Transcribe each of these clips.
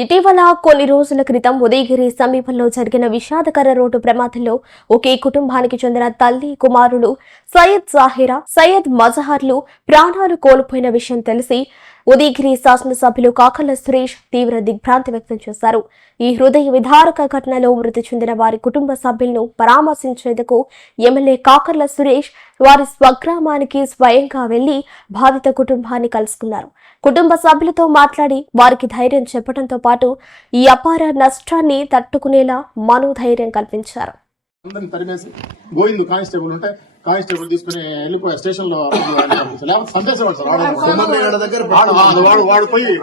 ఇటీవల కొన్ని రోజుల క్రితం ఉదయగిరి సమీపంలో జరిగిన విషాదకర రోడ్డు ప్రమాదంలో ఒకే కుటుంబానికి చెందిన తల్లి కుమారులు సయ్యద్ జాహిరా సయ్యద్ మజహర్లు ప్రాణాలు కోల్పోయిన విషయం తెలిసి ఉదయగిరి శాసనసభ్యులు కాకర్ల సురేష్ తీవ్ర దిగ్భ్రాంతి వ్యక్తం చేశారు. ఈ హృదయ విదారక ఘటనలో మృతి చెందిన వారి కుటుంబ సభ్యులను పరామర్శించేందుకు ఎమ్మెల్యే కాకర్ల సురేష్ వారి స్వగ్రామానికి స్వయంగా వెళ్లి బాధిత కుటుంబాన్ని కలుసుకున్నారు. కుటుంబ సభ్యులతో మాట్లాడి వారికి ధైర్యం చెప్పడంతో పాటు ఈ అపార నష్టాన్ని తట్టుకునేలా మనోధైర్యం కల్పించారు. కానిస్టేబుల్ తీసుకుని వెళ్ళిపోయా స్టేషన్ లో సందేశవాడు సార్ వాడు పోయి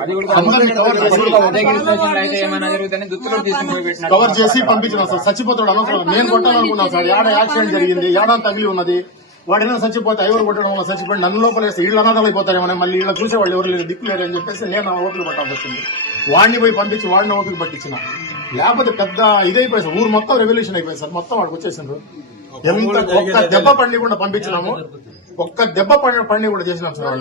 కవర్ చేసి పంపించిన సార్. చచ్చిపోతాడు అనవసరం, నేను కొట్టాలనుకున్నాను సార్. ఏడ యాక్సిడెంట్ జరిగింది, ఏడా తగిలి ఉన్నది, వాడైనా చచ్చిపోతే ఎవరు కొట్టడం వల్ల చచ్చిపోయి నన్ను లోపలేస్తే వీళ్ళు అనాథాలు అయిపోతారేమో, మళ్ళీ వీళ్ళ చూసేవాళ్ళు ఎవరు లేరు, దిక్కు లేరు అని చెప్పేసి నేను ఓపిక పట్టాల్సి వచ్చింది. వాడిని పోయి పంపించి వాడిని ఓపిక పట్టించిన, లేకపోతే పెద్ద ఇదైపోయి సార్. ఊరు మొత్తం రెవల్యూషన్ అయిపోయింది సార్. మొత్తం వాడికి వచ్చేసిండ్రు. ఎంత ఒక్క దెబ్బ పండి కూడా పంపించినాము, ఒక్క దెబ్బ పండి కూడా చేసినాం సార్.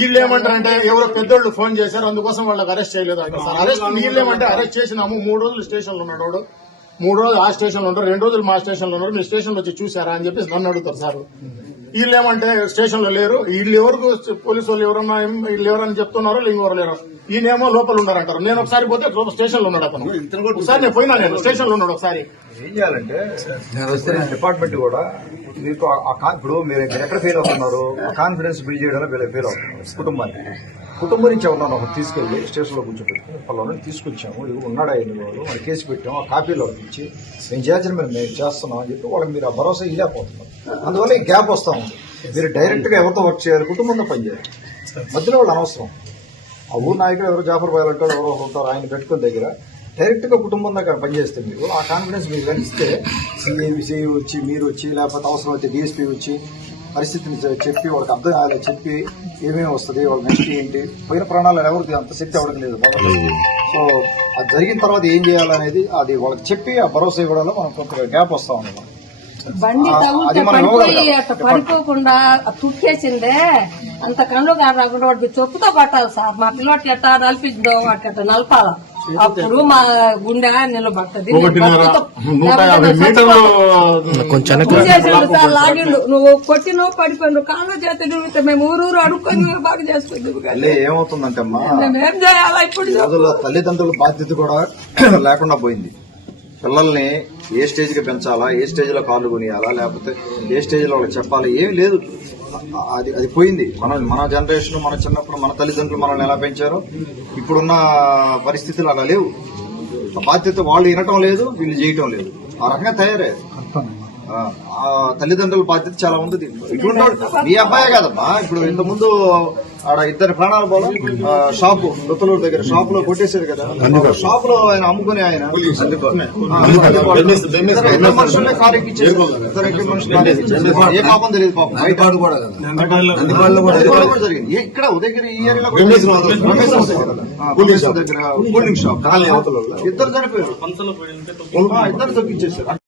వీళ్ళు ఏమంటారంటే ఎవరో పెద్దోళ్ళు ఫోన్ చేశారు, అందుకోసం వాళ్ళకి అరెస్ట్ చేయలేదు అంటే సార్. అరెస్ట్ వీళ్ళు ఏమంటే అరెస్ట్ చేసినాము, 3 రోజులు స్టేషన్ లో ఉన్నాడు వాడు, 3 రోజులు ఆ స్టేషన్ లో ఉంటారు, 2 రోజులు మా స్టేషన్ లో ఉన్నారు, మీ స్టేషన్ లో వచ్చి చూసారా అని చెప్పేసి నన్ను అడుగుతారు సార్. వీళ్ళు ఏమంటే స్టేషన్ లో లేరు, వీళ్ళు ఎవరికి పోలీసు వాళ్ళు ఎవరన్నా వీళ్ళు ఎవరని చెప్తున్నారో ఇంకెవరు లేరు, ఈయనేమో లోపల ఉన్నారంటారు. నేను ఒకసారి పోతే స్టేషన్ లో ఉన్నాడు అతను, ఒకసారి నేను పోయినా, నేను స్టేషన్ లో ఉన్నాడు. ఒకసారి ఏం చేయాలంటే డిపార్ట్మెంట్ కూడా మీకు ఇప్పుడు మీరు ఎక్కడ ఫెయిల్ అవుతున్నారు, కాన్ఫిడెన్స్ బిల్డ్ చేయడంలో ఫెయిల్ అవుతున్నారు. కుటుంబం నుంచి ఎవరన్నా ఒకటి తీసుకెళ్లి స్టేషన్ లో కూర్చోబెట్టుకుని వాళ్ళని తీసుకొచ్చాము, ఉన్నాడా ఎన్ని వాళ్ళు మన కేసు పెట్టాము, ఆ కాపీలు వాళ్ళకి ఇచ్చి మేము చేయాల్సిన మేము చేస్తున్నాం అని చెప్పి వాళ్ళకి మీరు ఆ భరోసా ఇవ్వలేకపోతున్నారు. అందువల్ల ఈ గ్యాప్ వస్తా ఉంది. మీరు డైరెక్ట్ గా ఎవరితో వర్క్ చేయాలి, కుటుంబంతో పనిచేయాలి, మధ్యలో వాళ్ళు అనవసరం. ఆ ఊరు నాయకుడు ఎవరో జాఫర్ బాయ్ అంటారు, ఎవరో ఉంటారు, ఆయన పెట్టుకుని దగ్గర డైరెక్ట్ గా కుటుంబం దగ్గర పనిచేస్తే మీరు ఆ కాన్ఫిడెన్స్ మీకు కలిస్తే సిఐ వచ్చి మీరు వచ్చి, లేకపోతే అవసరం అయితే డిఎస్పీ వచ్చి పరిస్థితిని చెప్పి వాళ్ళకి అర్థం కావాలి, చెప్పి ఏమేమి వస్తుంది, వాళ్ళ నెక్స్ట్ ఏంటి, పోయిన ప్రాణాలు ఎవరికి అంత శక్తి అవ్వడం లేదు. సో అది జరిగిన తర్వాత ఏం చేయాలనేది అది వాళ్ళకి చెప్పి ఆ భరోసా ఇవ్వడంలో మనం కొంత గ్యాప్ వస్తా ఉన్నాం. బండి తగ్గిపోయి అట్లా పడిపోకుండా తుక్కేసిందే, అంత కళ్ళు రాకుండా వాడికి చెప్పుతో పట్టాలి సార్. మా పిల్లవాటి ఎట్టా నలిపిందో వాటికి అట్లా నలపాల, అప్పుడు మా గుండె నిలబడుతుంది. సార్ లాగిండు, నువ్వు కొట్టినో పడిపోయిన కాళ్ళు చేతి తిరిగితే మేము ఊరు అడుక్కొని బాగా చేసుకుంది. ఏమవుతుందంటే మేమేం చేయాలా ఇప్పుడు? తల్లిదండ్రుల బాధ్యత కూడా లేకుండా పోయింది. పిల్లల్ని ఏ స్టేజ్ కి పెంచాలా, ఏ స్టేజ్ లో కాళ్ళు కొనియాలా, లేకపోతే ఏ స్టేజ్ లో వాళ్ళకి చెప్పాలా, ఏమి లేదు. అది పోయింది. మన జనరేషన్, మన చిన్నప్పుడు మన తల్లిదండ్రులు మనల్ని ఎలా పెంచారో ఇప్పుడున్న పరిస్థితులు అలా లేవు. ఆ బాధ్యత వాళ్ళు వినటం లేదు, వీళ్ళు చేయటం లేదు, ఆ రకంగా తయారయ్యారు. ఆ తల్లిదండ్రుల బాధ్యత చాలా ఉంది దీంట్లో. ఇటువంటి మీ అబ్బాయే కాదమ్మా, ఇప్పుడు ఇంతకుముందు ఆడ 2 ప్రాణాలు పోలా, షాపు దొత్తలూరు దగ్గర షాప్ లో కొట్టేసేది కదా, షాప్ లో ఆయన అమ్ముకుని ఆయన మనుషులే కారు ఎక్కించేది, ఏ పాపం తెలియదు పాపం. జరిగింది ఇక్కడ ఉదయగిరి ఈ ఏరియాలో దగ్గర కూలింగ్ షాప్ 2 చనిపోయారు, 2 తొక్కిచ్చేసారు.